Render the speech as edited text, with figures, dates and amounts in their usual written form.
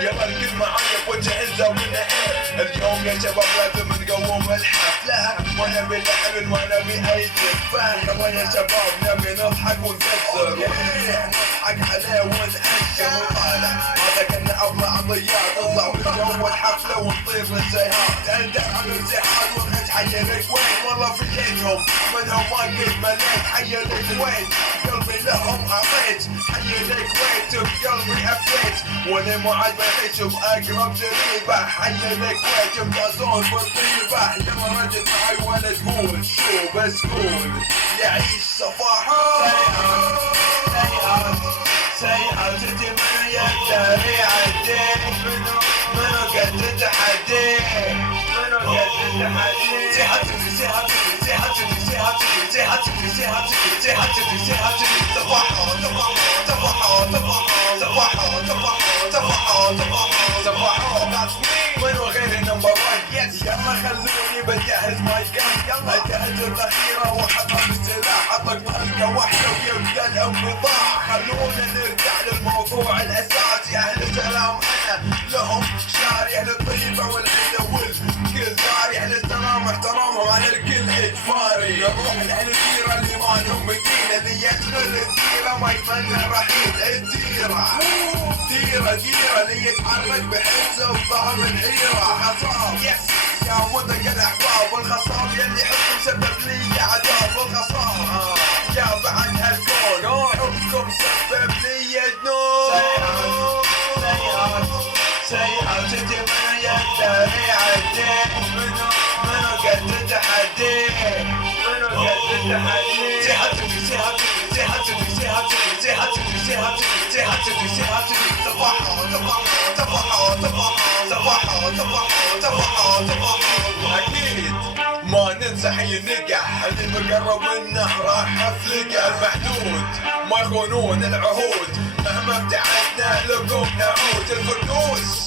يلا الكل معايا بوجه الزاوية اليوم يا شباب لازم نقوم الحفلة ونبي لعب ونبي أي تفاح يا شباب نبي نضحك ونكسر نضحك عليه ونأشر وطالع هذا كنا أطلع ضياع تطلع من جو الحفلة ونطير للسيهات تندع على الزحات ونخش حي الكويت والله في جيتهم منهم ما قد مليت حي الكويت قلبي لهم عطيت حي الكويت بقلبي أفديت وانا ما عاد بشوف اقرب جريبه حي الكويت مجازون بالطيبه يلا رجل معي ولا تقول شو بس قول يعيش صفاحات سيئات تجي من يقدر يعدي منو قد تحدي وين غير نمبر 1 يلا خلوني بجهز ماي جن اجهز الذخيره وحطها بالسلاح اطلق طلقه واحده ويبدا الانقطاع خلونا نرجع للموضوع الاساسي اهل السلام انا لهم شارع للطيبه والعزه والكل شارع للسلام احترامهم على الكل اجباري نروح للديره اللي ما لهم مدينه اللي يشغل الديره ما يتمنى رحيل الديره ديره اللي يتحرك بحسه وفهم الحيره خصام يا مدق الاحباب والخصام يلي حبكم سبب لي عذاب والخصام يا بعد هالكون حبكم سبب لي جنون سيئات تجي من يقدر يعدي منو قد تحدي أكيد ما ننسى حي النقح اللي بقرب منه راح افلقه المحدود ما يخونون العهود مهما ابتعدنا لكم نعود الفردوس